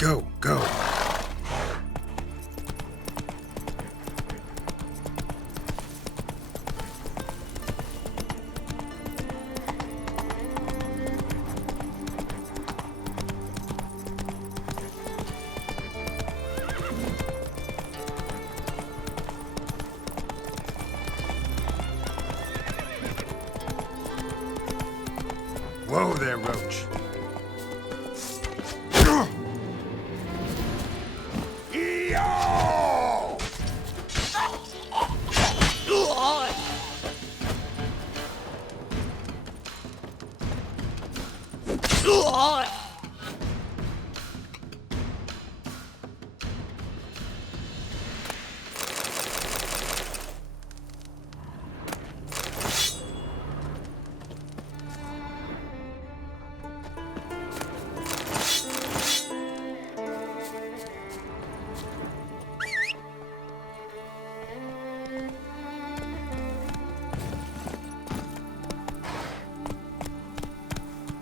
Go, go. Whoa there, Roach.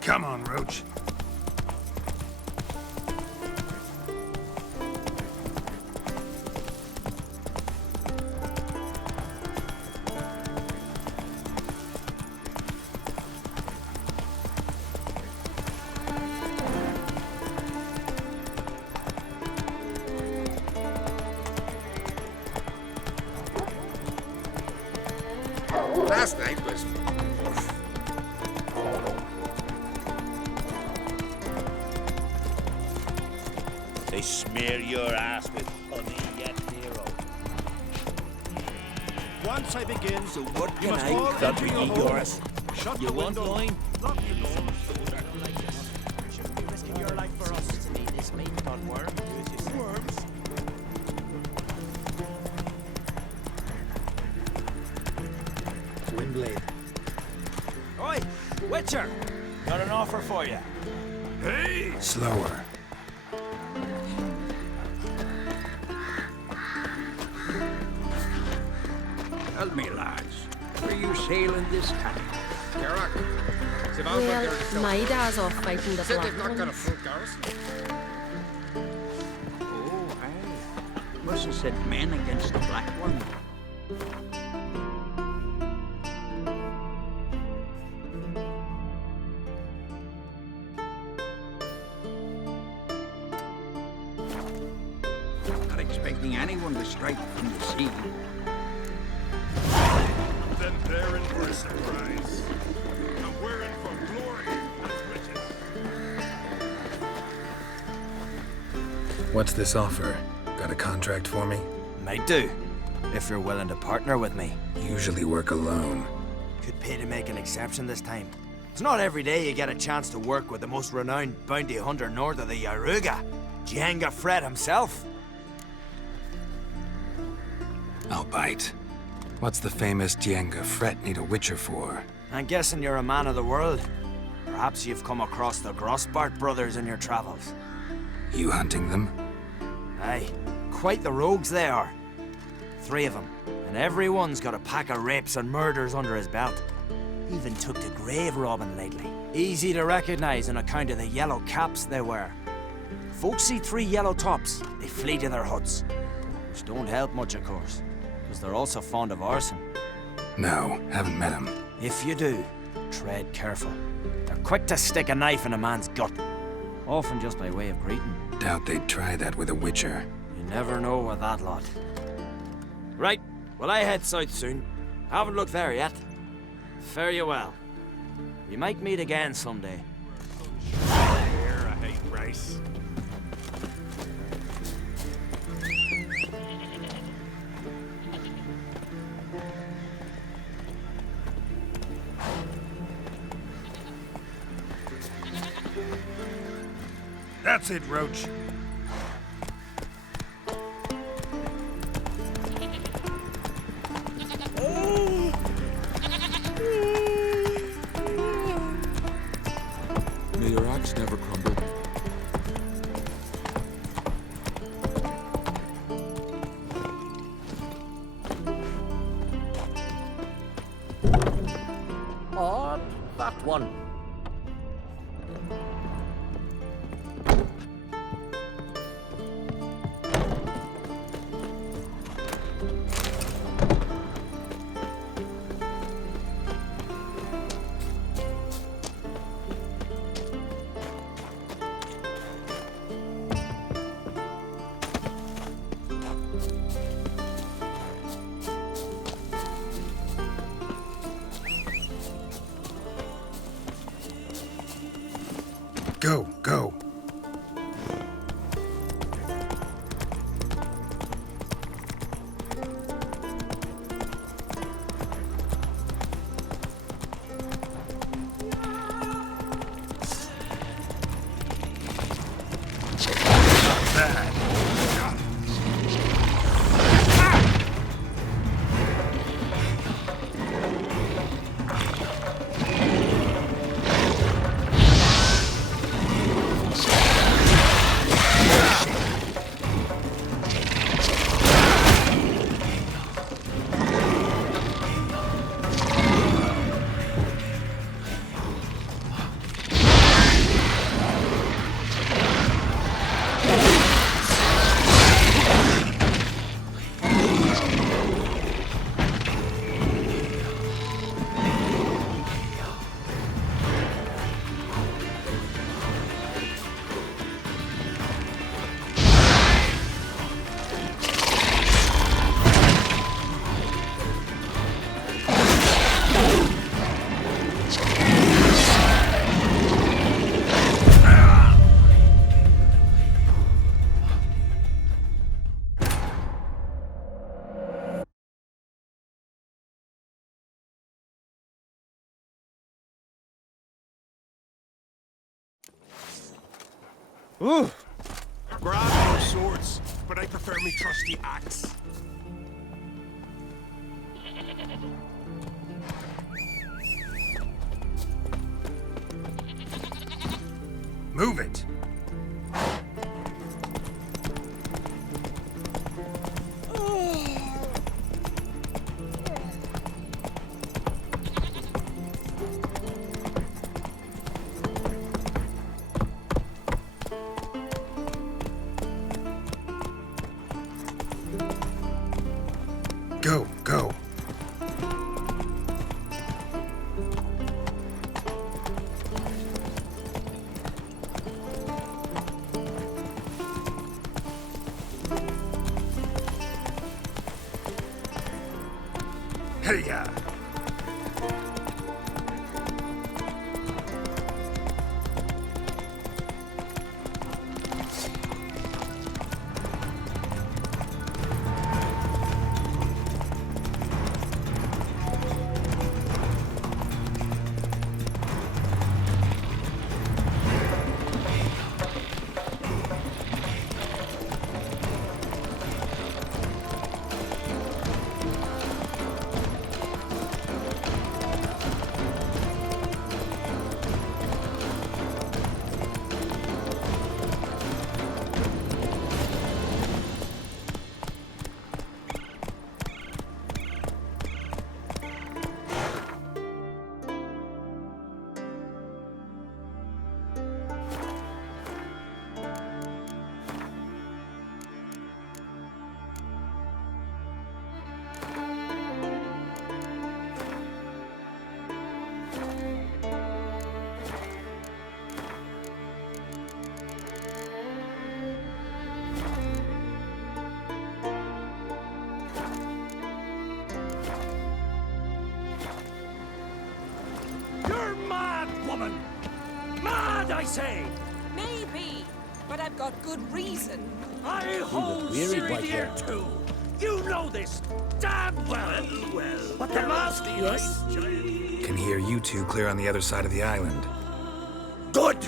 Come on, Roach. Last night was... They smear your ass with honey yet, hero. Once I begin, So what you can must I all cut enter with your you, home. Doris? Shut You the want window. wine? Lock your doors. Shouldn't be risking your life for us. This meat got worms, as you say. Worms? Windblade. Oi, Witcher! Got an offer for you. Hey! Slower. Tell me, lads, were you sailing this time? Geralt. Well, my dad's off fighting the Said black they've not got a ones. full garrison. Oh, aye. Must have sent men against the black one. Not expecting anyone to strike from the sea. Then they're in for a surprise. And we're in for glory and riches. What's this offer? Got a contract for me? Might do, if you're willing to partner with me. Usually work alone. Could pay to make an exception this time. It's not every day you get a chance to work with the most renowned bounty hunter north of the Yaruga, Jenga Fred himself. I'll bite. What's the famous Jenga Fret need a witcher for? I'm guessing you're a man of the world. Perhaps you've come across the Grossbart brothers in your travels. You hunting them? Aye, quite the rogues they are. 3 of them, and every one's got a pack of rapes and murders under his belt. Even took to grave robbing lately. Easy to recognize on account of the yellow caps they wear. Folks see 3 yellow tops, they flee to their huts. Which don't help much, of course, because they're also fond of arson. No, haven't met him. If you do, tread careful. They're quick to stick a knife in a man's gut, often just by way of greeting. Doubt they'd try that with a witcher. You never know with that lot. Right, well I head south soon. Haven't looked there yet. Fare you well. We might meet again someday. Here, I hate rice. That's it, Roach. May your axe never crumble. On that one. Go, go. Ooh. Grab your swords, but I prefer me trusty axe. Move it. Go, go. Hey-ya. You're mad, woman! Mad, I say! Maybe, but I've got good reason. I hold speedier too! You know this damn well! But the mask, yes? Can hear you two clear on the other side of the island. Good!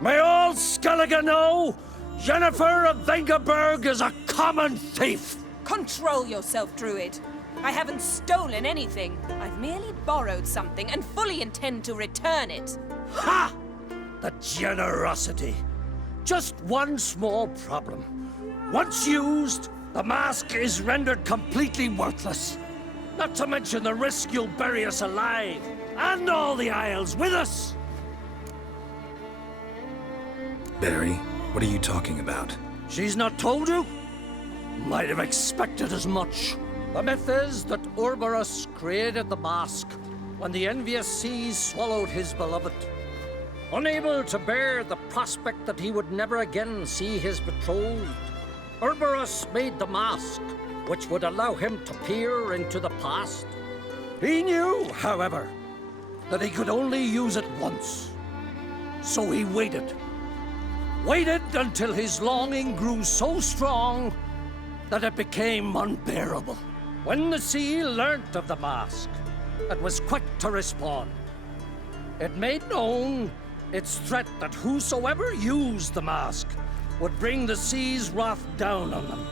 May all Skellige know Jennifer of Vengerberg is a common thief! Control yourself, Druid. I haven't stolen anything. I've merely borrowed something and fully intend to return it. Ha! The generosity. Just one small problem. Once used, the mask is rendered completely worthless. Not to mention the risk you'll bury us alive, and all the Isles with us. Barry, what are you talking about? She's not told you? Might have expected as much. The myth is that Urberus created the mask when the envious seas swallowed his beloved. Unable to bear the prospect that he would never again see his betrothed, Urberus made the mask, which would allow him to peer into the past. He knew, however, that he could only use it once. So he waited. Waited until his longing grew so strong that it became unbearable. When the sea learnt of the mask, it was quick to respond. It made known its threat that whosoever used the mask would bring the sea's wrath down on them.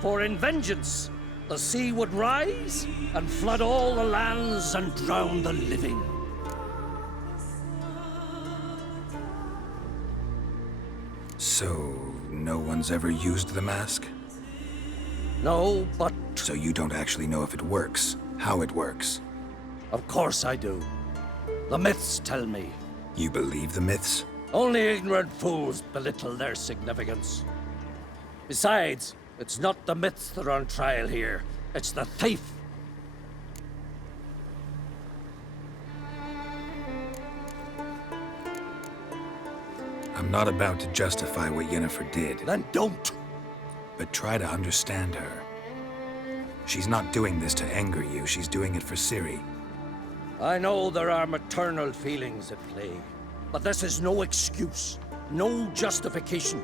For in vengeance, the sea would rise and flood all the lands and drown the living. So, no one's ever used the mask? No, but So you don't actually know if it works, how it works. of course I do. The myths tell me. You believe the myths? Only ignorant fools belittle their significance. Besides, it's not the myths that are on trial here. It's the thief. I'm not about to justify what Yennefer did, Then don't. but try to understand her. She's not doing this to anger you, she's doing it for Ciri. I know there are maternal feelings at play, but this is no excuse, no justification.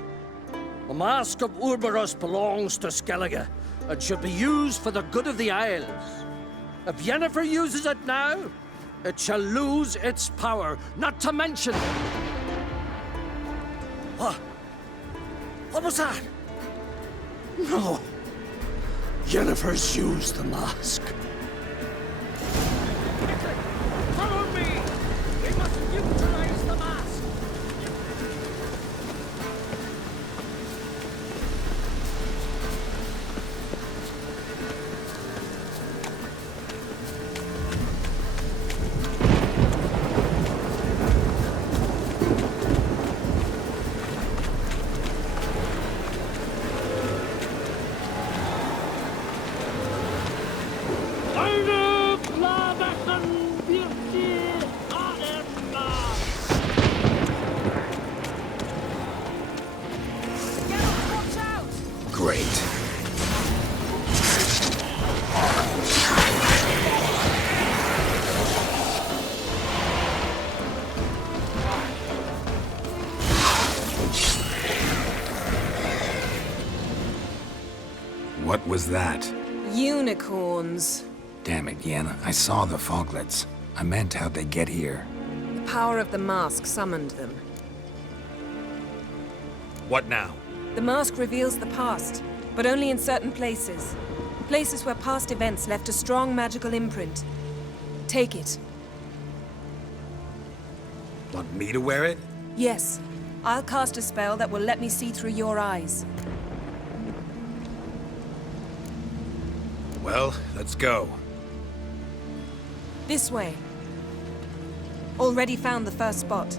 The Mask of Urberus belongs to Skellige and should be used for the good of the Isles. If Yennefer uses it now, it shall lose its power, not to mention... What? What was that? No. Yennefer's used the mask. Follow me! We must utilize the mask! Great. What was that? Unicorns. Damn it, Yen. I saw the foglets. I meant how'd they get here. The power of the mask summoned them. What now? The mask reveals the past, but only in certain places. Places where past events left a strong magical imprint. Take it. Want me to wear it? Yes. I'll cast a spell that will let me see through your eyes. Well, let's go. This way. Already found the first spot.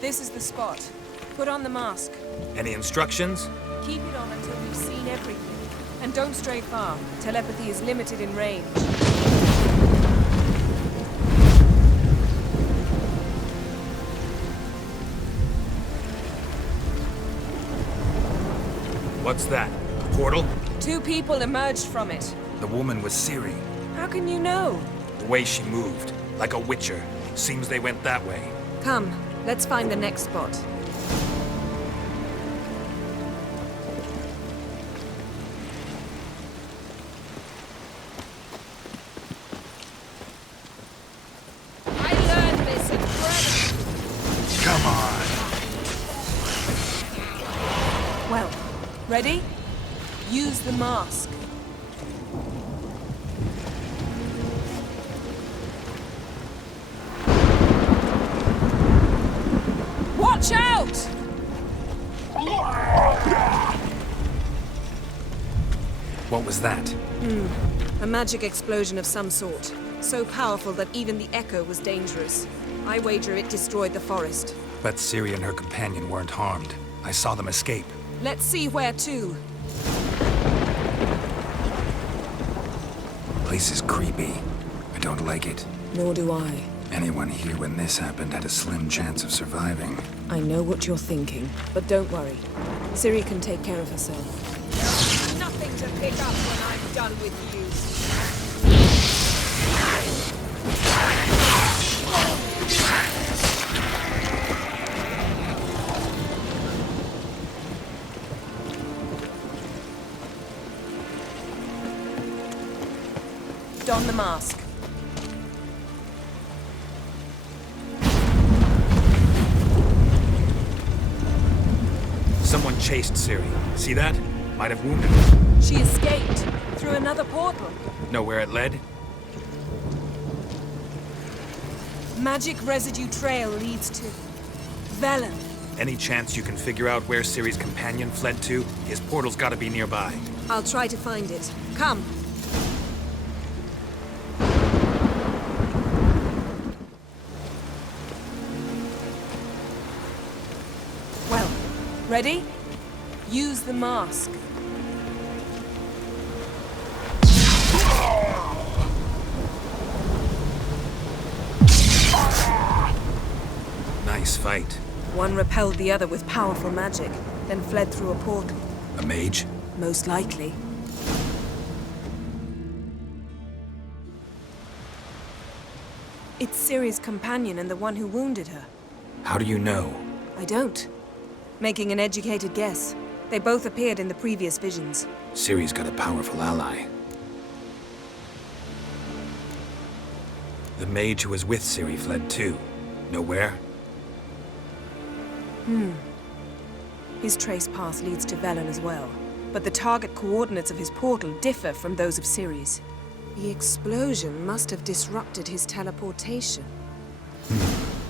This is the spot. Put on the mask. Any instructions? Keep it on until we've seen everything. And don't stray far. Telepathy is limited in range. What's that? A portal? 2 people emerged from it. The woman was Ciri. How can you know? The way she moved, like a witcher. Seems they went that way. Come, let's find the next spot. I learned this in Brevard. Come on! Well, ready? Use the mask. Watch out! What was that? A magic explosion of some sort. So powerful that even the echo was dangerous. I wager it destroyed the forest. But Ciri and her companion weren't harmed. I saw them escape. Let's see where to. A place is creepy. I don't like it. Nor do I. Anyone here when this happened had a slim chance of surviving. I know what you're thinking, but don't worry. Ciri can take care of herself. There's nothing to pick up when I'm done with you. Don the mask. Someone chased Ciri. See that? Might have wounded her. She escaped through another portal. Know where it led? Magic residue trail leads to Velen. Any chance you can figure out where Ciri's companion fled to? His portal's gotta be nearby. I'll try to find it. Come. Well, ready? Use the mask. Nice fight. One repelled the other with powerful magic, then fled through a portal. A mage? Most likely. It's Ciri's companion and the one who wounded her. How do you know? I don't. Making an educated guess. They both appeared in the previous visions. Ciri's got a powerful ally. The mage who was with Ciri fled too. Know where? His trace path leads to Velen as well. But the target coordinates of his portal differ from those of Ciri's. The explosion must have disrupted his teleportation.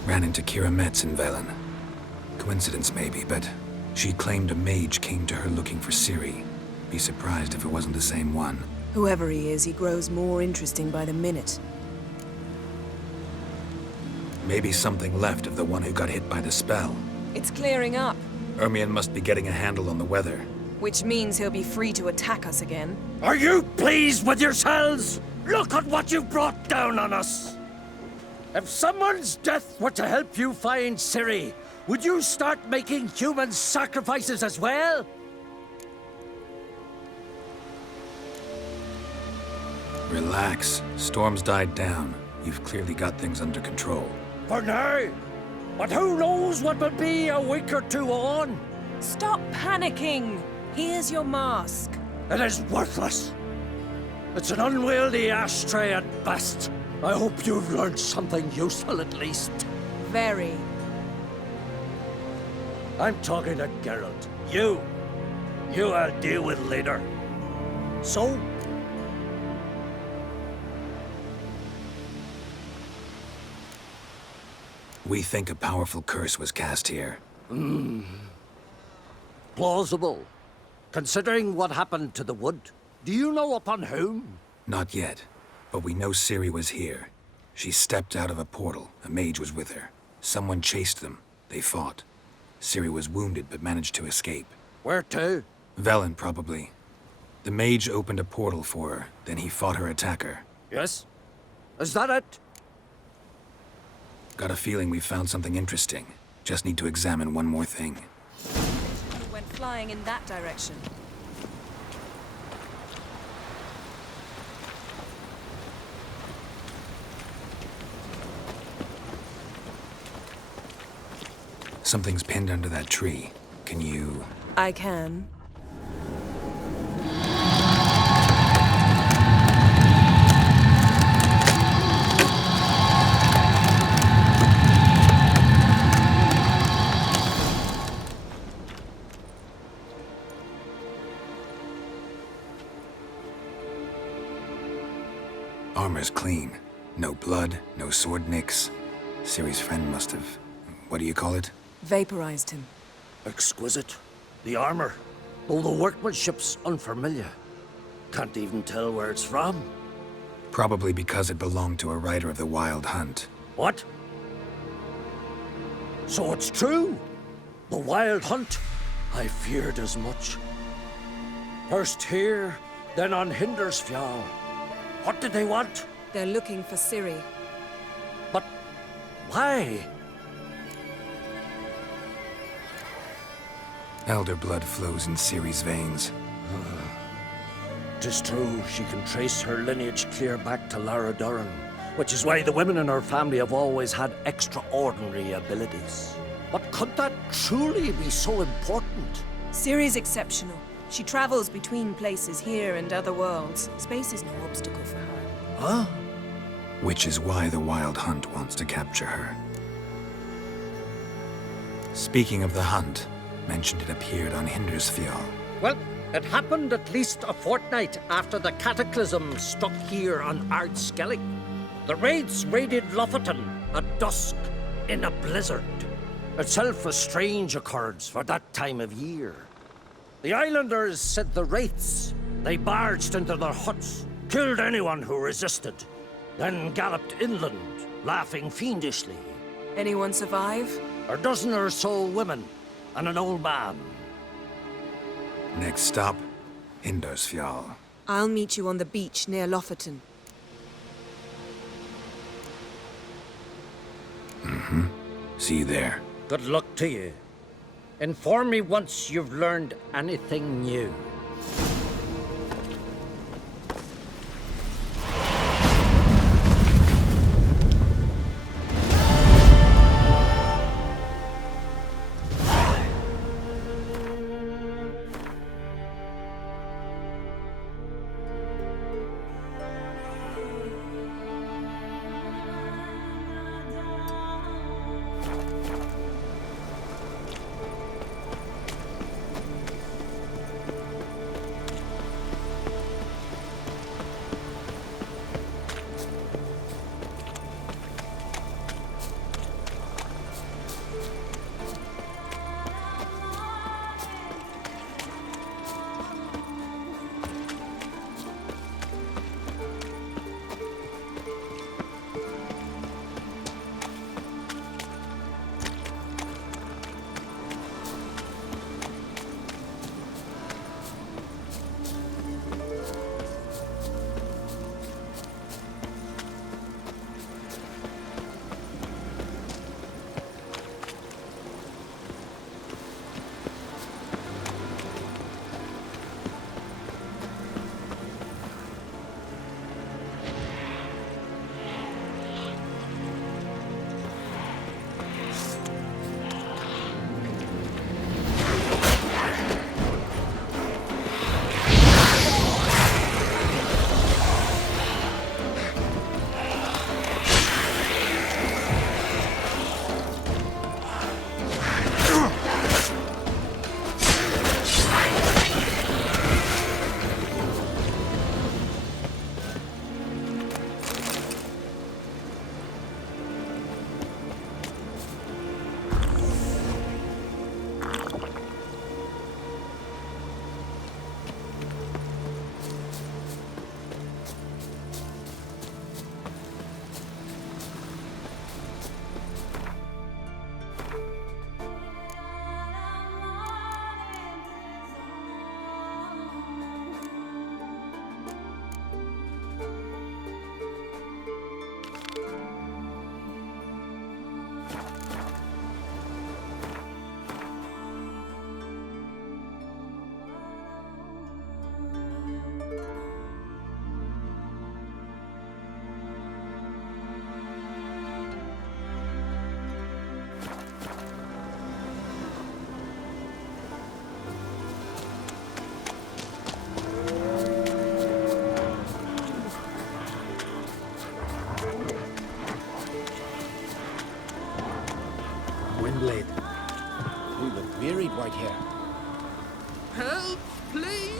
Ran into Kira Metz in Velen. Coincidence maybe, but she claimed a mage came to her looking for Ciri. Be surprised if it wasn't the same one. Whoever he is, he grows more interesting by the minute. Maybe something left of the one who got hit by the spell. It's clearing up, Ermion must be getting a handle on the weather. which means he'll be free to attack us again. Are you pleased with yourselves? Look at what you've brought down on us. If someone's death were to help you find Ciri, would you start making human sacrifices as well? Relax. Storm's died down. You've clearly got things under control. For now. But who knows what will be a week or two on? Stop panicking! Here's your mask. It is worthless. It's an unwieldy ashtray at best. I hope you've learned something useful at least. Very. I'm talking to Geralt. You I'll deal with later. So? We think a powerful curse was cast here. Plausible. Considering what happened to the wood. Do you know upon whom? Not yet, but we know Ciri was here. She stepped out of a portal. A mage was with her. Someone chased them. They fought. Ciri was wounded but managed to escape. Where to? Velen, probably. The mage opened a portal for her, then he fought her attacker. Yes? Is that it? Got a feeling we found something interesting. Just need to examine one more thing. Went flying in that direction. Something's pinned under that tree. Can you... I can. Armor's clean. No blood, no sword nicks. Ciri's friend must have... What do you call it? Vaporized him. Exquisite. The armor. Though the workmanship's unfamiliar. Can't even tell where it's from. Probably because it belonged to a rider of the Wild Hunt. What? So it's true? The Wild Hunt? I feared as much. First here, then on Hindersfjall. What did they want? They're looking for Ciri. But why? Elder blood flows in Ciri's veins. 'Tis true, she can trace her lineage clear back to Lara Duran, which is why the women in her family have always had extraordinary abilities. But could that truly be so important? Ciri's exceptional. She travels between places here and other worlds. Space is no obstacle for her. Huh? Which is why the Wild Hunt wants to capture her. Speaking of the hunt, mentioned it appeared on Hindersfjall. Well, it happened at least a fortnight after the cataclysm struck here on Ardskellig. The raids raided Lofoten at dusk in a blizzard. Itself a strange occurrence for that time of year. The islanders said the wraiths. They barged into their huts, killed anyone who resisted, then galloped inland, laughing fiendishly. Anyone survive? A dozen or so women and an old man. Next stop, Hindersfjall. I'll meet you on the beach near Lofoten. See you there. Good luck to you. Inform me once you've learned anything new. Windblade. You look wearied, Whitehair. Help, please!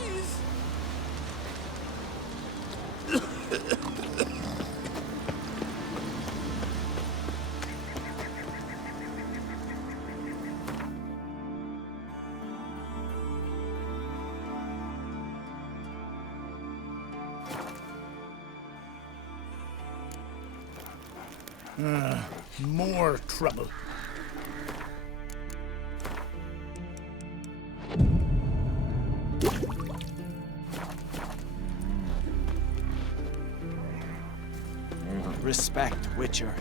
More trouble. Respect, Witcher.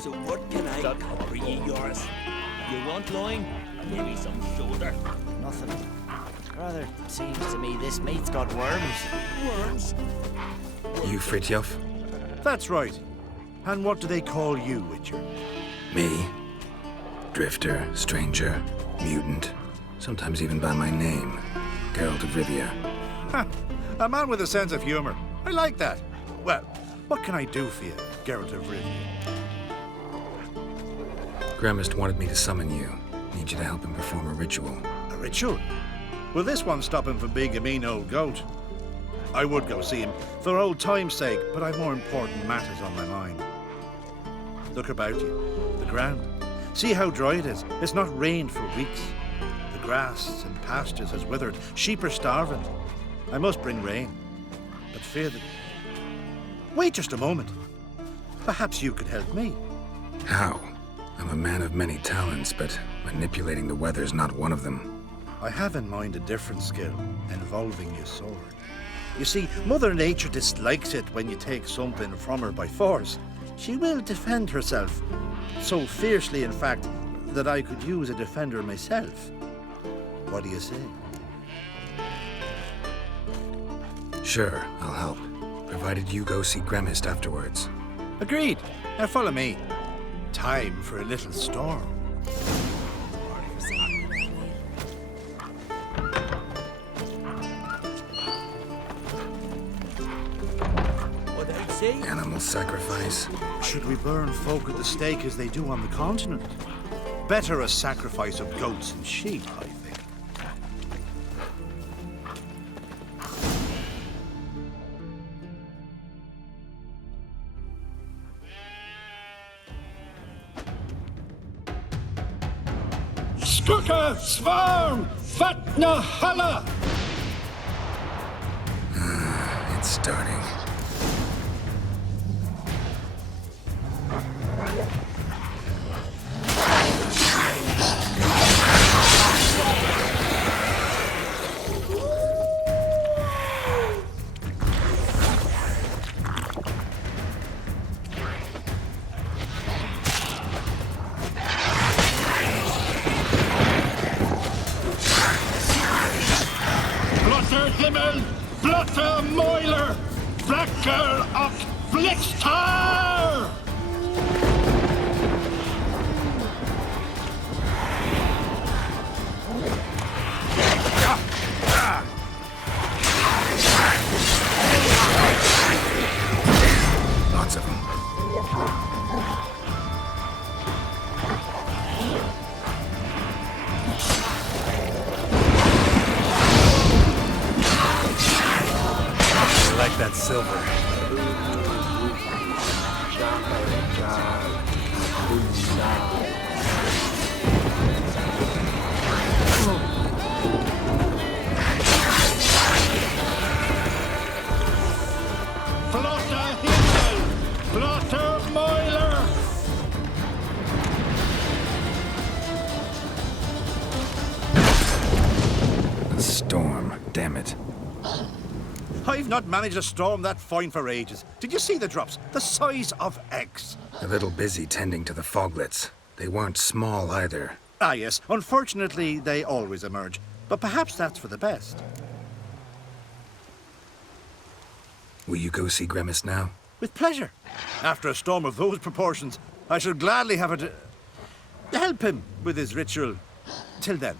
So what can I cover ye yours? You want loin? Maybe some shoulder. Nothing. Rather seems to me this meat's got worms. Worms? You Fritjof? That's right. And what do they call you, Witcher? Me? Drifter, stranger, mutant. Sometimes even by my name. Geralt of Rivia. Ha! A man with a sense of humor. I like that. Well, what can I do for you, Geralt of Rivia? Gremist wanted me to summon you. Need you to help him perform a ritual. A ritual? Will this one stop him from being a mean old goat? I would go see him, for old time's sake, but I've more important matters on my mind. Look about you. The ground. See how dry it is. It's not rained for weeks. The grass and pastures has withered. Sheep are starving. I must bring rain. But fear that... Wait just a moment. Perhaps you could help me. How? I'm a man of many talents, but manipulating the weather's not one of them. I have in mind a different skill, involving your sword. You see, Mother Nature dislikes it when you take something from her by force. She will defend herself. So fiercely, in fact, that I could use a defender myself. What do you say? Sure, I'll help. Provided you go see Gremist afterwards. Agreed. Now follow me. Time for a little storm. What I say? Animal sacrifice. Should we burn folk at the stake as they do on the continent? Better a sacrifice of goats and sheep, I think. Skuka Svarm Fatna Hala! It's starting. Blotter Himmel, Blotter Moiler, Blacker och Blixtar! Lots of them. I like that silver. Blotter Himmel, Blotter Moiler! A storm, damn it. I've not managed a storm that fine for ages. Did you see the drops? The size of eggs. A little busy tending to the foglets. They weren't small either. Ah, yes. Unfortunately, they always emerge. But perhaps that's for the best. Will you go see Gremist now? With pleasure. After a storm of those proportions, I shall gladly have it help him with his ritual. Till then.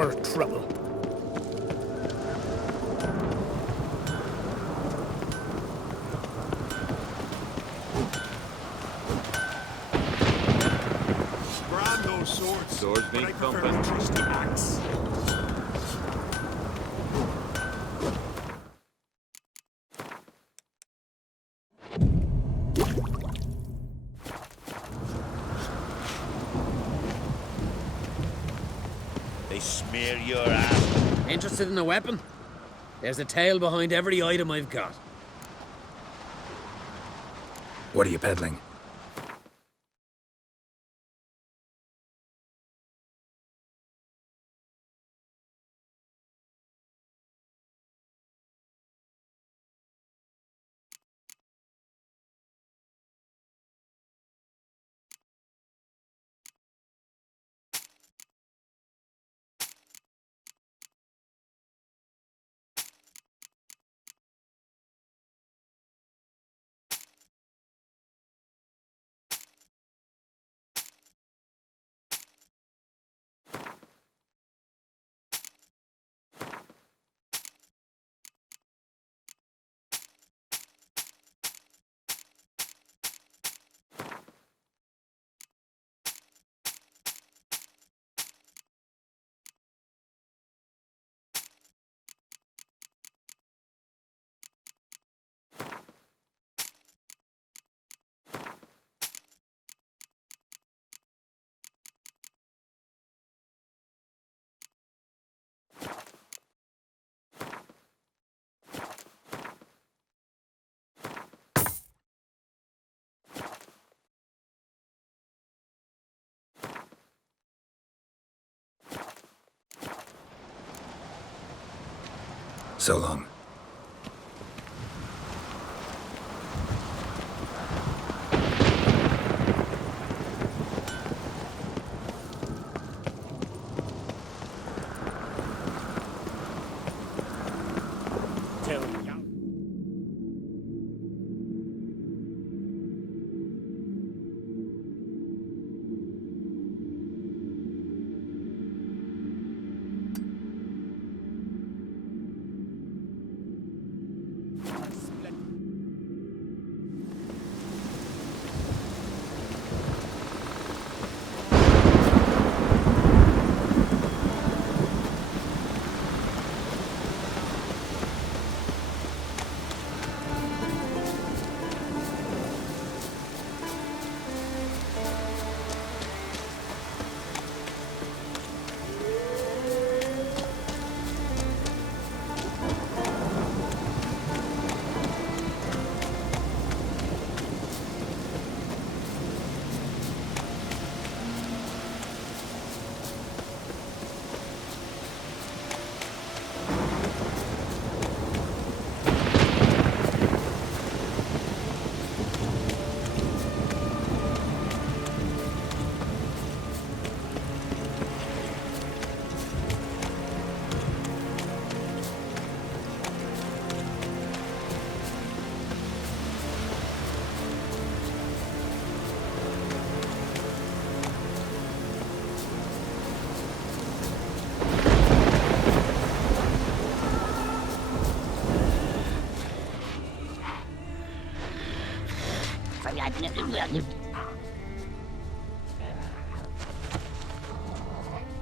more trouble. Grab those swords. Swords but I need prefer company. the trusty axe. They smear your ass. Interested in a weapon? There's a tale behind every item I've got. What are you peddling? So long. Tell me.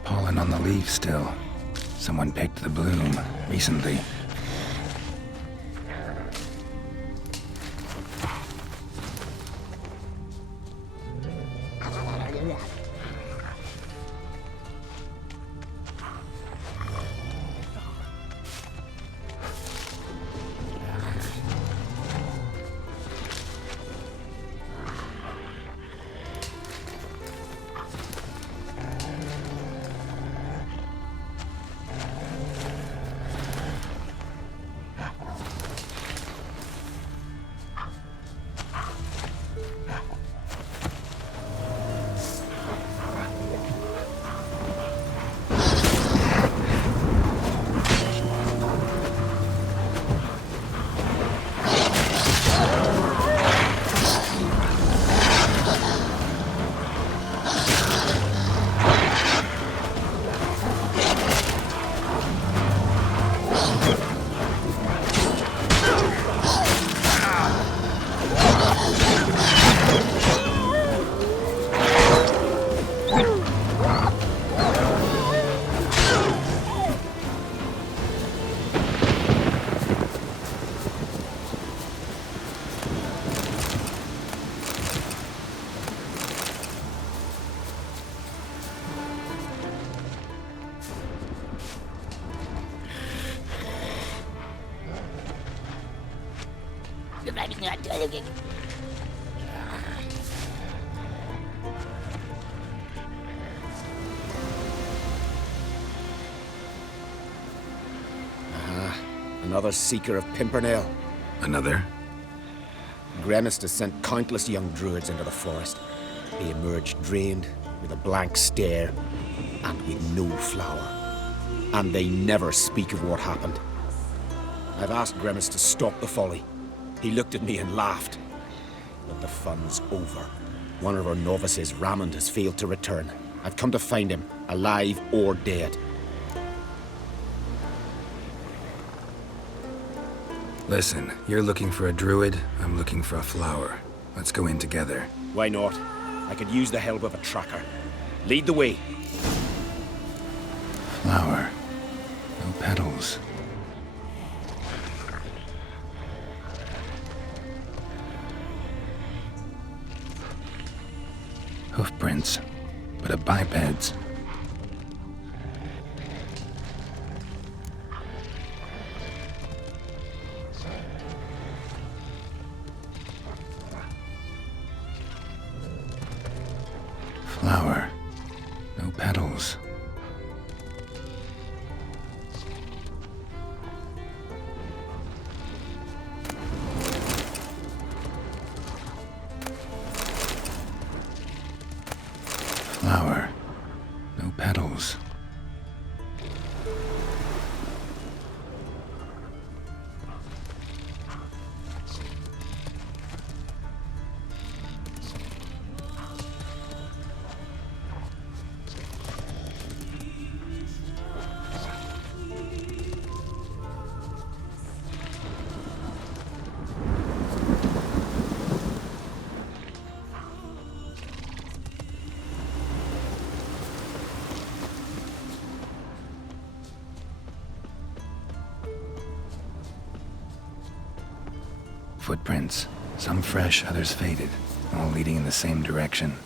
Pollen on the leaf still. Someone picked the bloom recently. Another seeker of Pimpernel. Another? Gremis has sent countless young druids into the forest. They emerge drained, with a blank stare, and with no flower. And they never speak of what happened. I've asked Gremis to stop the folly. He looked at me and laughed. But the fun's over. One of our novices, Raymond, has failed to return. I've come to find him, alive or dead. Listen, you're looking for a druid, I'm looking for a flower. Let's go in together. Why not? I could use the help of a tracker. Lead the way. Flower. No petals. Hoofprints, but a biped's. Flower. No petals. Flower. No petals. Footprints. Some fresh, others faded, all leading in the same direction.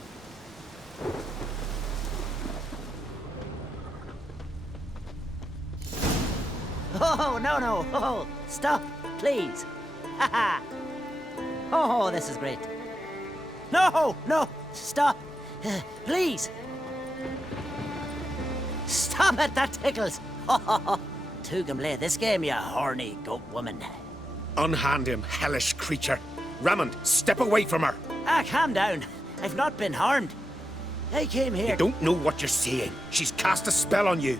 Oh, no. Oh, stop, please. Haha. Oh, this is great. No, stop. Please. Stop it, that tickles. Two can play this game, you horny goat woman. Unhand him, hellish creature. Raymond, step away from her. Calm down. I've not been harmed. I came here... You don't know what you're saying. She's cast a spell on you.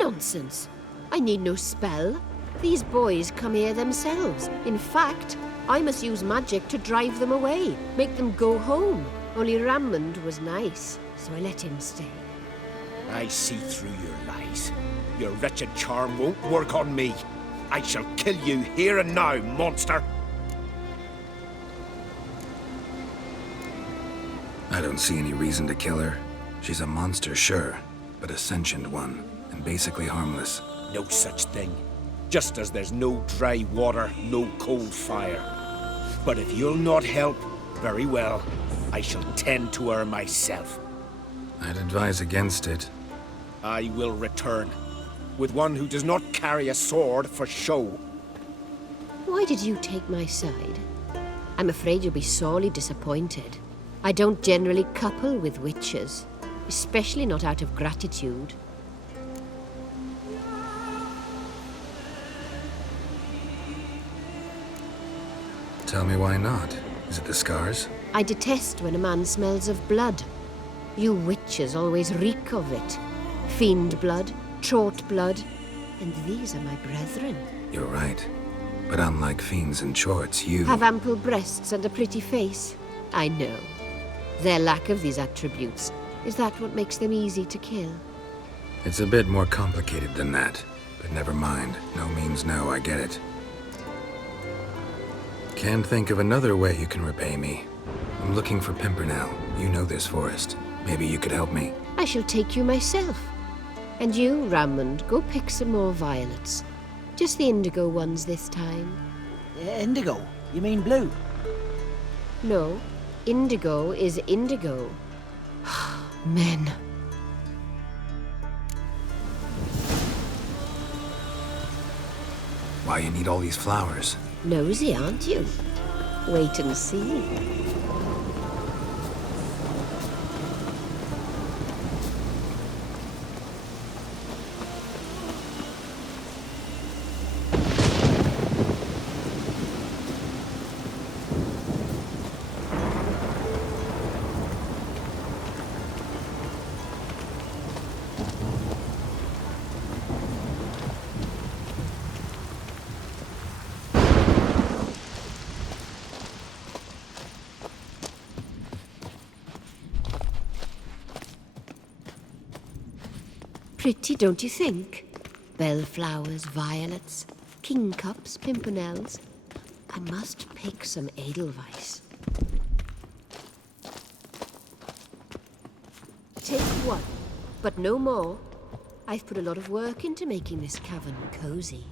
Nonsense. I need no spell. These boys come here themselves. In fact, I must use magic to drive them away, make them go home. Only Raymond was nice, so I let him stay. I see through your lies. Your wretched charm won't work on me. I shall kill you here and now, monster! I don't see any reason to kill her. She's a monster, sure, but a sentient one, and basically harmless. No such thing. Just as there's no dry water, no cold fire. But if you'll not help, very well. I shall tend to her myself. I'd advise against it. I will return. With one who does not carry a sword for show. Why did you take my side? I'm afraid you'll be sorely disappointed. I don't generally couple with witches, especially not out of gratitude. Tell me why not. Is it the scars? I detest when a man smells of blood. You witches always reek of it. Fiend blood, trot blood, and these are my brethren. You're right. But unlike fiends and chorts, you... Have ample breasts and a pretty face. I know. Their lack of these attributes, is that what makes them easy to kill? It's a bit more complicated than that. But never mind. No means no, I get it. Can't think of another way you can repay me. I'm looking for Pimpernel. You know this forest. Maybe you could help me. I shall take you myself. And you, Raymond, go pick some more violets. Just the indigo ones this time. Indigo? You mean blue? No, indigo is indigo. Men. Why you need all these flowers? Nosy, aren't you? Wait and see. Pretty, don't you think? Bellflowers, violets, kingcups, pimpernels. I must pick some edelweiss. Take one, but no more. I've put a lot of work into making this cavern cozy.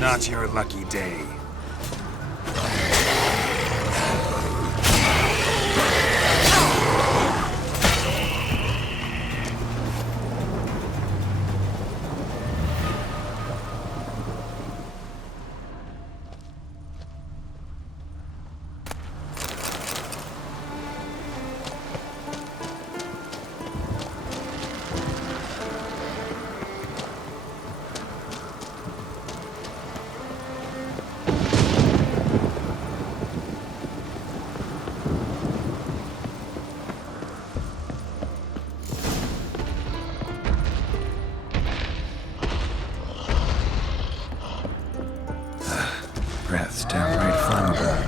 Not your lucky day. Breath's downright flammable.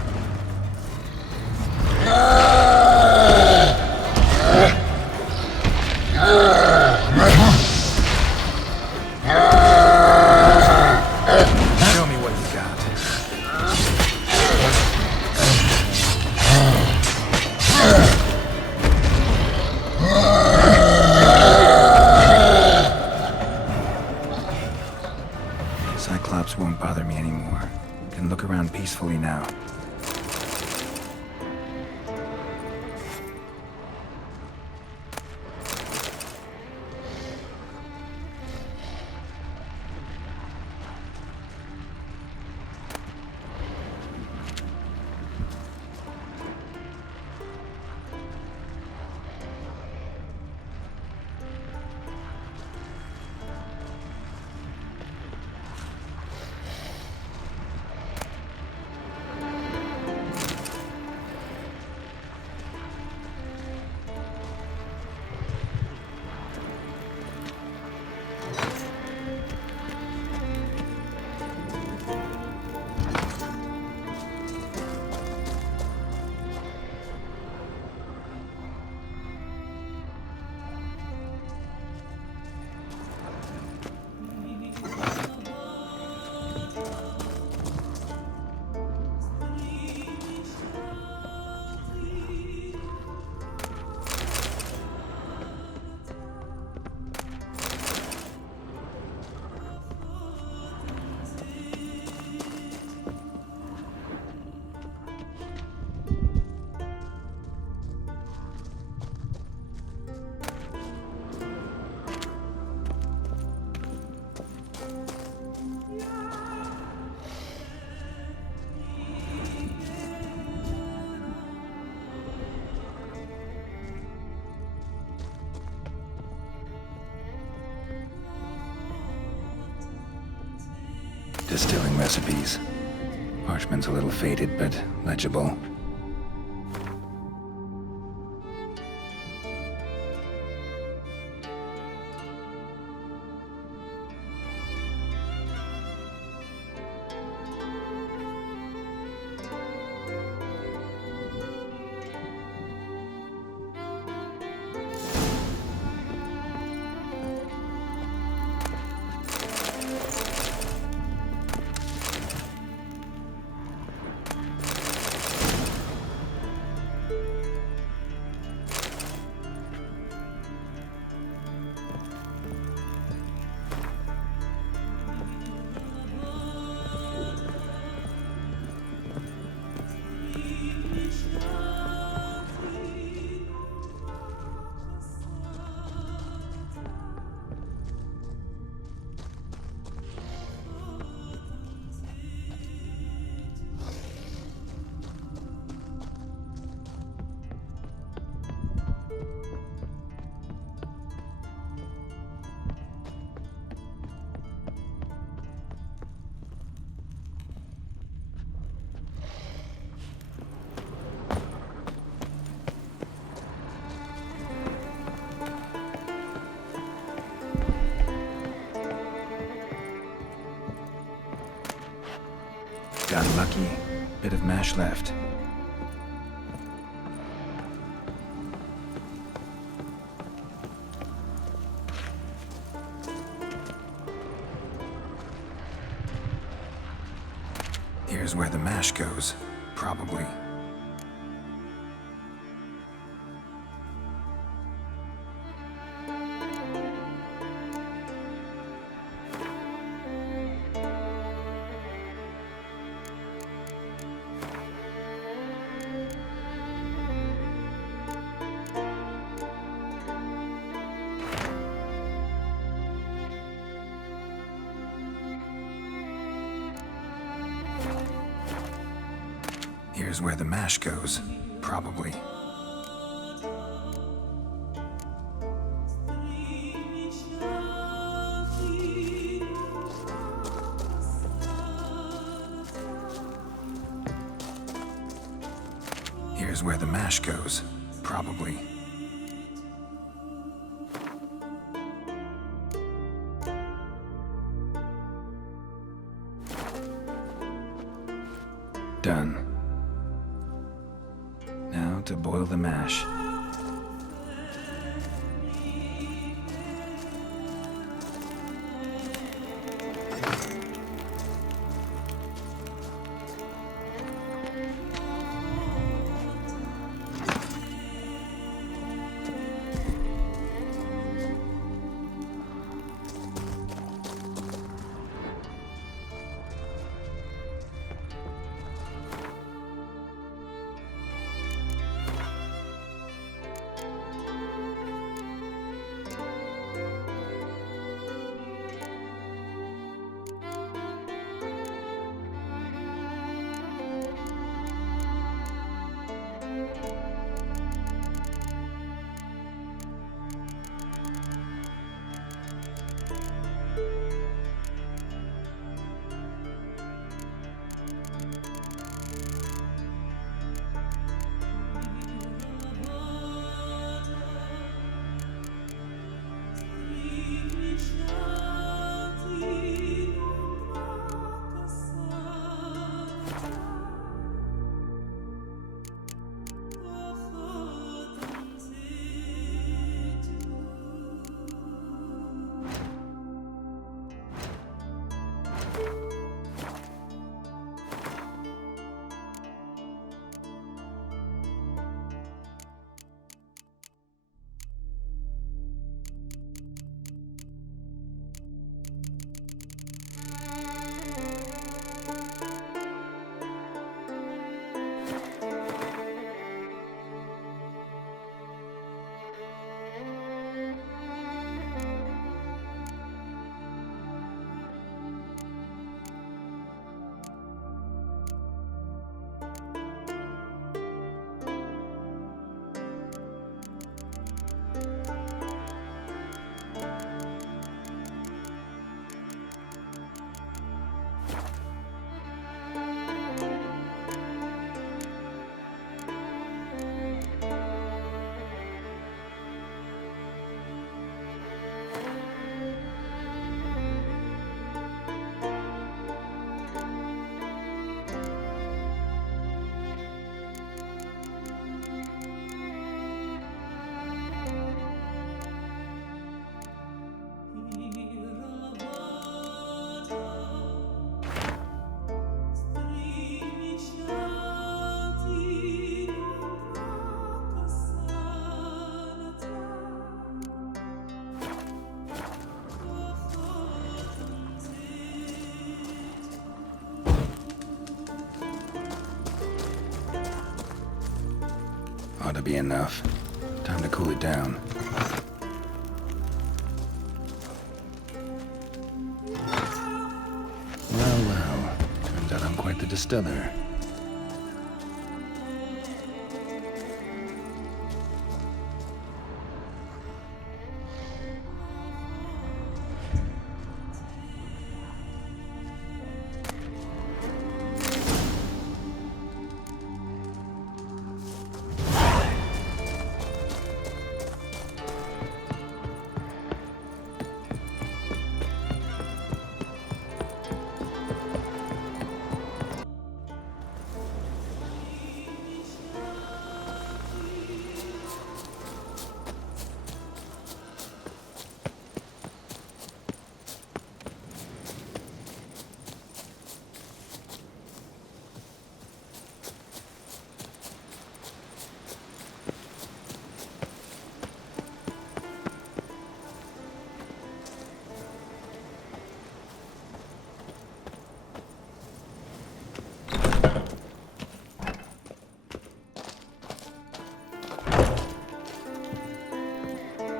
Show me what you got. Cyclops won't bother me anymore. Can look around peacefully now. Distilling recipes. Parchment's a little faded, but legible. Got lucky. Bit of mash left. Here's where the mash goes, probably. Here's where the mash goes, probably. Here's where the mash goes, probably. Done. Now to boil the mash. ought to be enough. Time to cool it down. Well, well. Turns out I'm quite the distiller.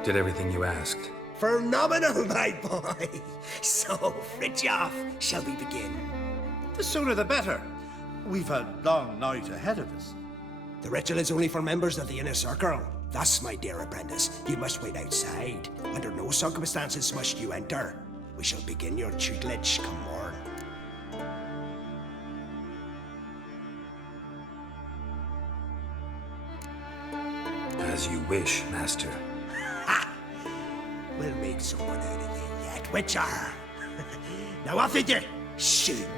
Did everything you asked. Phenomenal, my boy. So, Fritjof, shall we begin? The sooner the better. We've a long night ahead of us. The ritual is only for members of the inner circle. Thus, my dear apprentice, you must wait outside. Under no circumstances must you enter. We shall begin your tutelage come morn. As you wish, Master. We'll make someone out of you yet, Witcher. Now off with you! Shoot!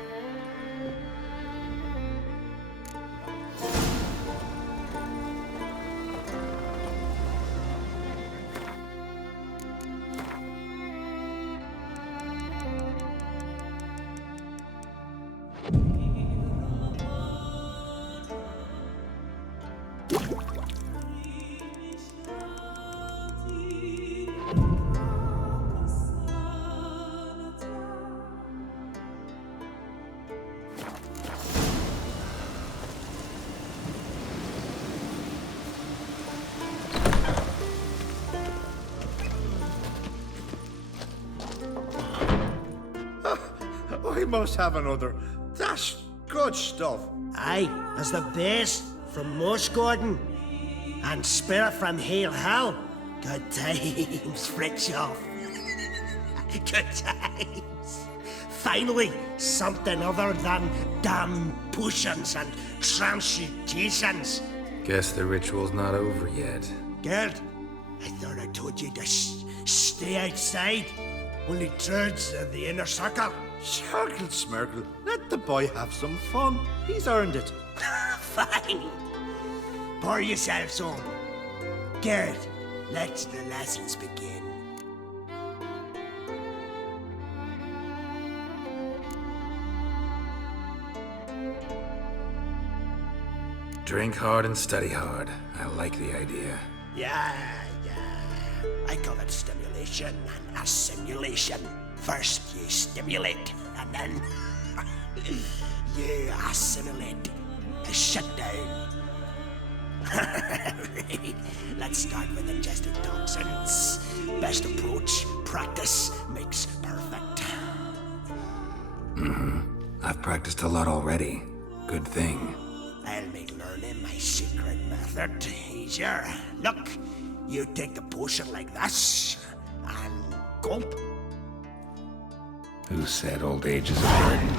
I must have another. That's good stuff. Aye, as the best from Moss Gordon and Spirit from Hail Hell. Good times, Fritjof. Good times. Finally, something other than damn potions and transmutations. Guess the ritual's not over yet. Geralt, I thought I told you to stay outside. Only druids of the inner circle. Smirkle, Smirkle. Let the boy have some fun. He's earned it. Fine. Pour yourselves on. Geralt, let the lessons begin. Drink hard and study hard. I like the idea. Yeah. I call it stimulation and assimilation. First you stimulate, and then you assimilate. Shut down. Let's start with ingesting toxins. Best approach, practice makes perfect. I've practiced a lot already. Good thing. I'll make learning my secret method easier. Look, you take the potion like this, and gulp. Who said old age is a burden?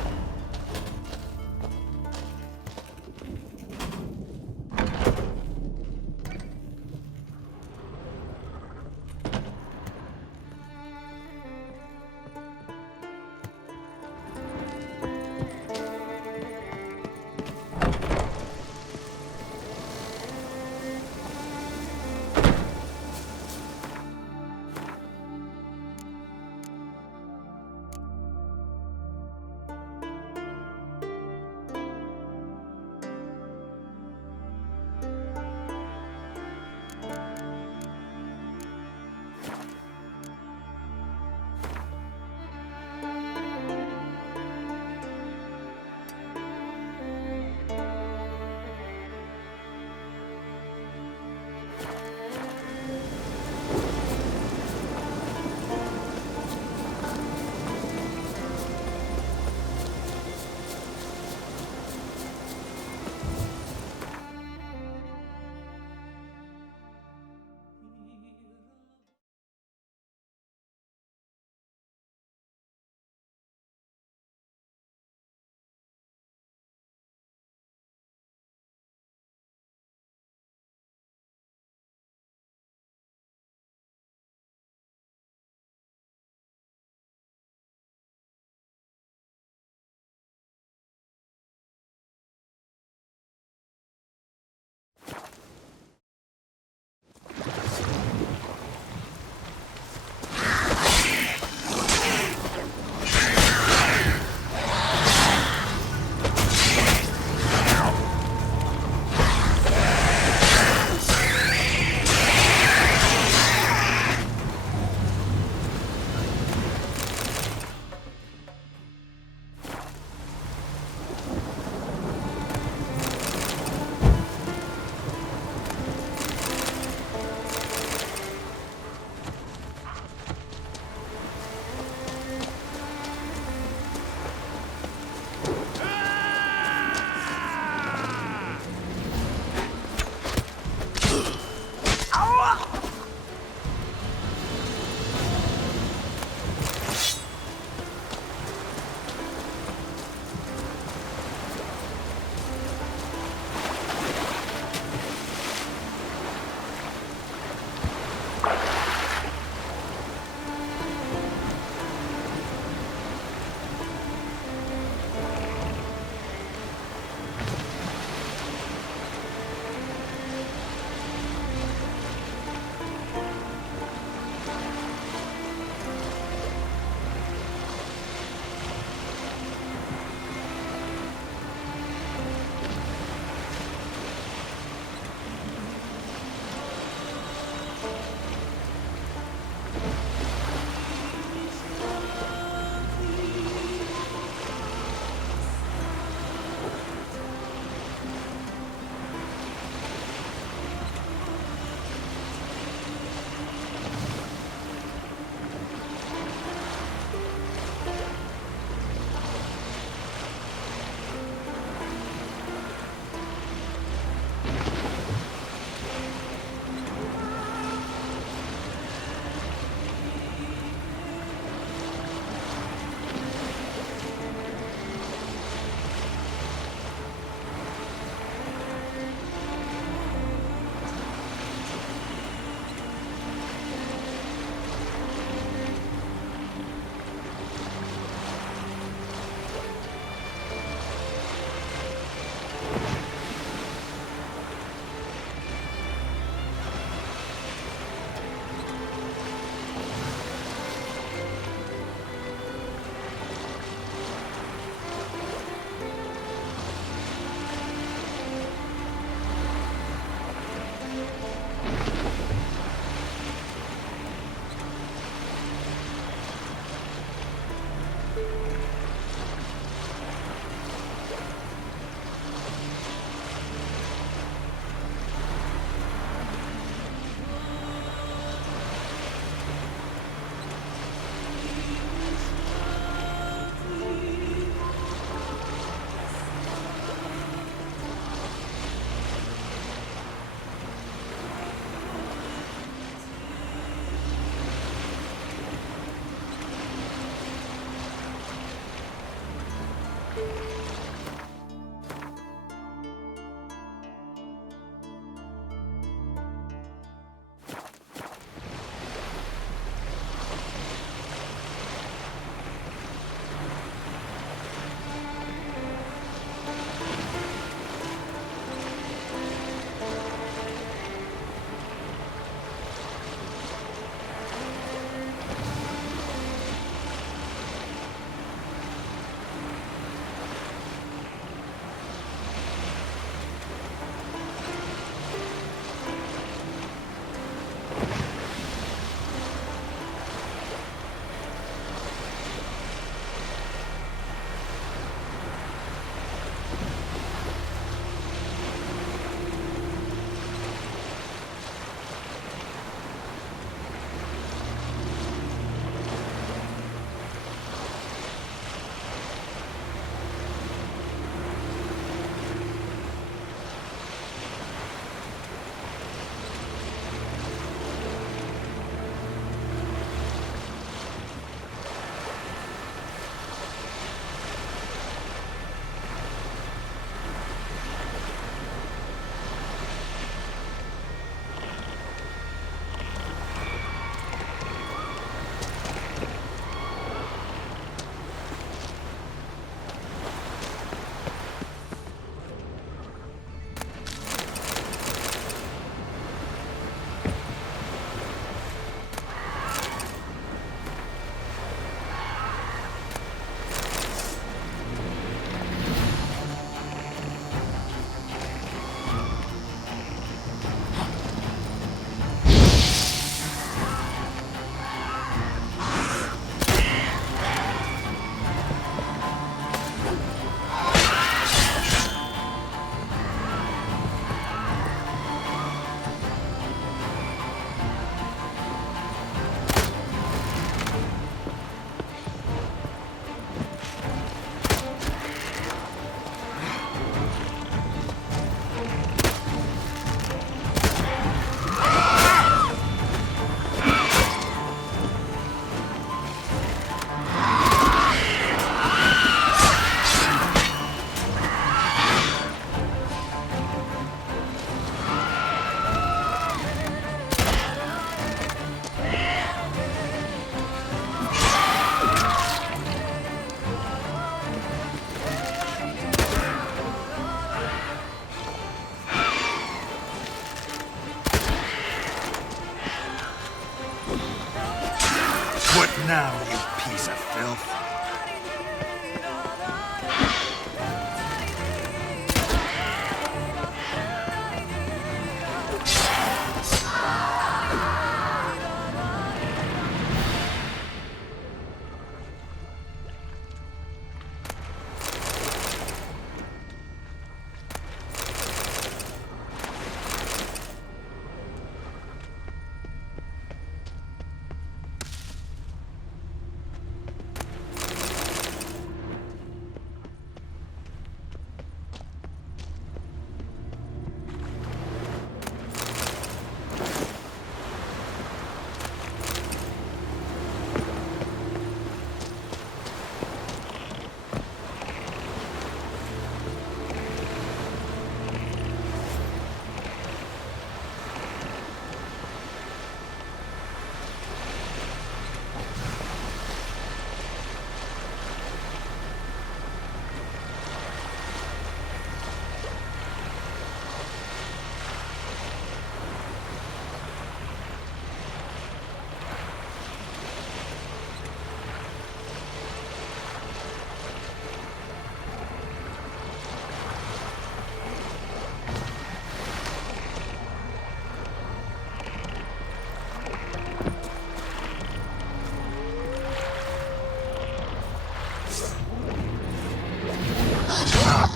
Now, you piece of filth.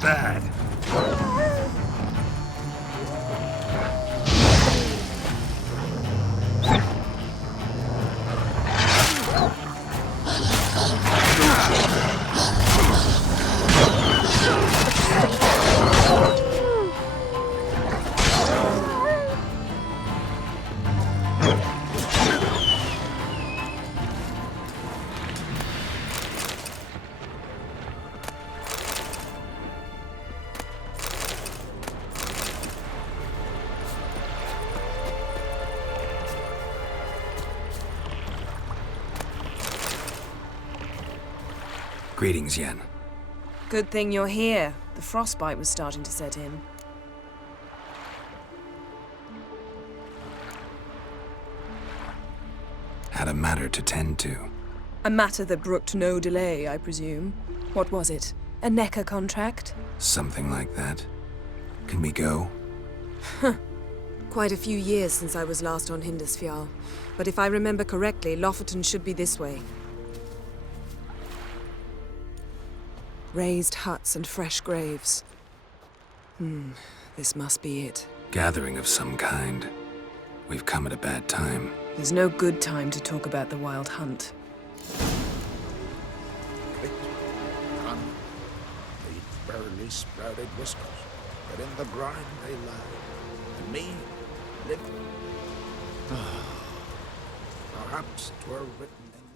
bad. Greetings, Yen. Good thing you're here. The frostbite was starting to set in. Had a matter to tend to. A matter that brooked no delay, I presume. What was it? A NECA contract? Something like that. Can we go? Quite a few years since I was last on Hindisfjall. But if I remember correctly, Lofoten should be this way. Raised huts and fresh graves. This must be it. Gathering of some kind. We've come at a bad time. There's no good time to talk about the Wild Hunt. None. They barely sprouted whiskers, but in the grime they lie. And me, live. Perhaps 'twere written in